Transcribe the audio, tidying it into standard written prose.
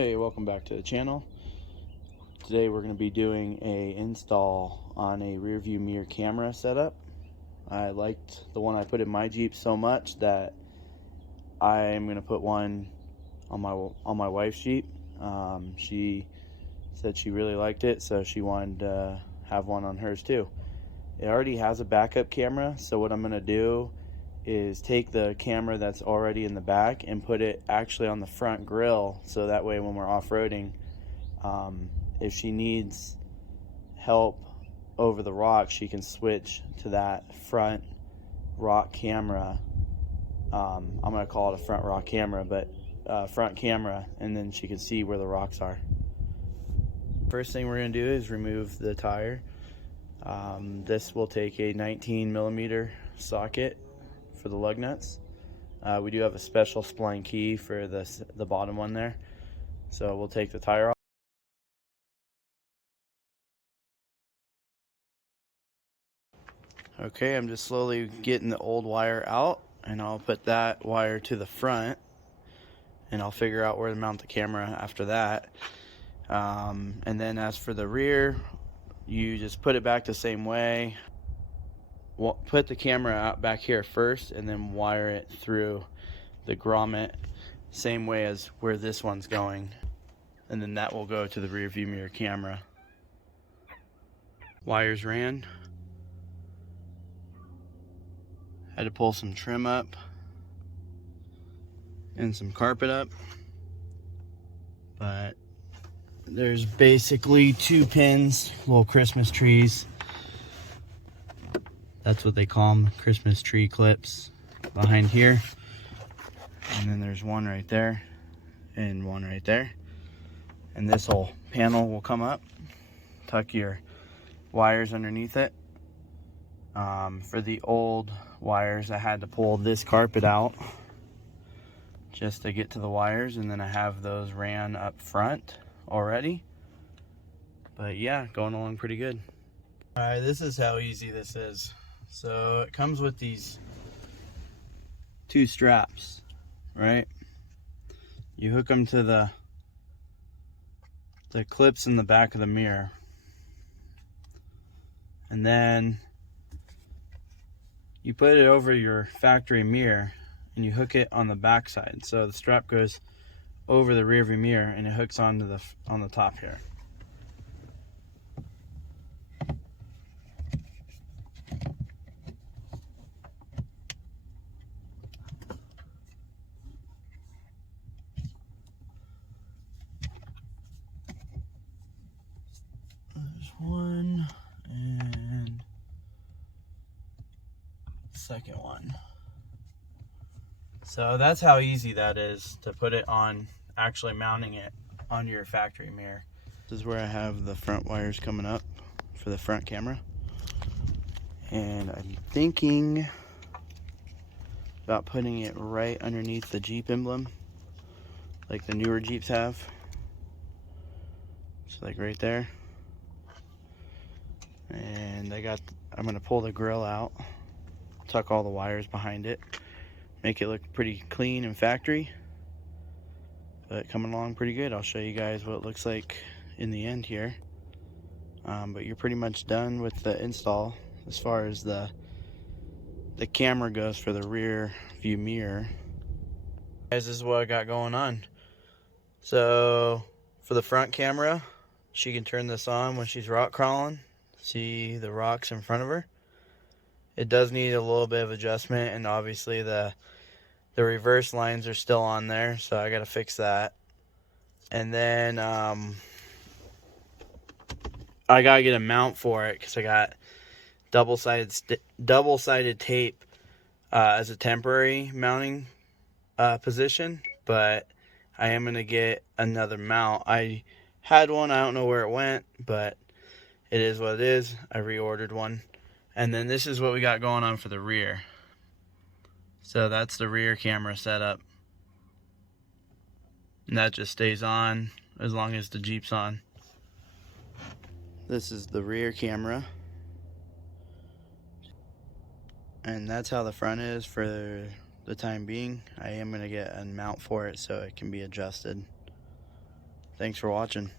Hey, welcome back to the channel. Today we're going to be doing a install on a rear view mirror camera setup. I liked the one I put in my Jeep so much that I'm going to put one on my wife's Jeep. She said she really liked it, so she wanted to have one on hers too. It already has a backup camera, so what I'm going to do is take the camera that's already in the back and put it actually on the front grill, so that way when we're off-roading, if she needs help over the rock, she can switch to that front rock camera. I'm going to call it a front rock camera, but front camera, and then she can see where the rocks are. First thing we're going to do is remove the tire. This will take a 19mm socket for the lug nuts. We do have a special spline key for the bottom one there. So we'll take the tire off. Okay, I'm just slowly getting the old wire out, and I'll put that wire to the front, and I'll figure out where to mount the camera after that. And then as for the rear, you just put it back the same way. Put the camera out back here first, and then wire it through the grommet, same way as where this one's going, and then that will go to the rear view mirror camera. Wires ran. Had to pull some trim up and some carpet up, but there's basically 2 pins, little Christmas trees. That's what they call them, Christmas tree clips, behind here. And then there's one right there and one right there. And this whole panel will come up. Tuck your wires underneath it. For the old wires, I had to pull this carpet out just to get to the wires, and then I have those ran up front already. But yeah, going along pretty good. Alright, this is how easy this is. So it comes with these 2 straps, right? You hook them to the clips in the back of the mirror, and then you put it over your factory mirror and you hook it on the back side. So the strap goes over the rear view mirror and it hooks onto on the top here. There's one, and second one. So that's how easy that is to put it on, actually mounting it on your factory mirror. This is where I have the front wires coming up for the front camera, and I'm thinking about putting it right underneath the Jeep emblem, like the newer Jeeps have. So like right there. And I'm gonna pull the grill out, tuck all the wires behind it, make it look pretty clean and factory, but coming along pretty good. I'll show you guys what it looks like in the end here. But you're pretty much done with the install as far as the camera goes for the rear view mirror. Guys, this is what I got going on. So for the front camera, she can turn this on when she's rock crawling. See the rocks in front of her. It does need a little bit of adjustment, and obviously the reverse lines are still on there, so I gotta fix that. And then I gotta get a mount for it because I got double-sided tape as a temporary mounting position, but I am gonna get another mount. I had one, I don't know where it went, but it is what it is. I reordered one. And then this is what we got going on for the rear. So that's the rear camera setup. And that just stays on as long as the Jeep's on. This is the rear camera. And that's how the front is for the time being. I am going to get a mount for it so it can be adjusted. Thanks for watching.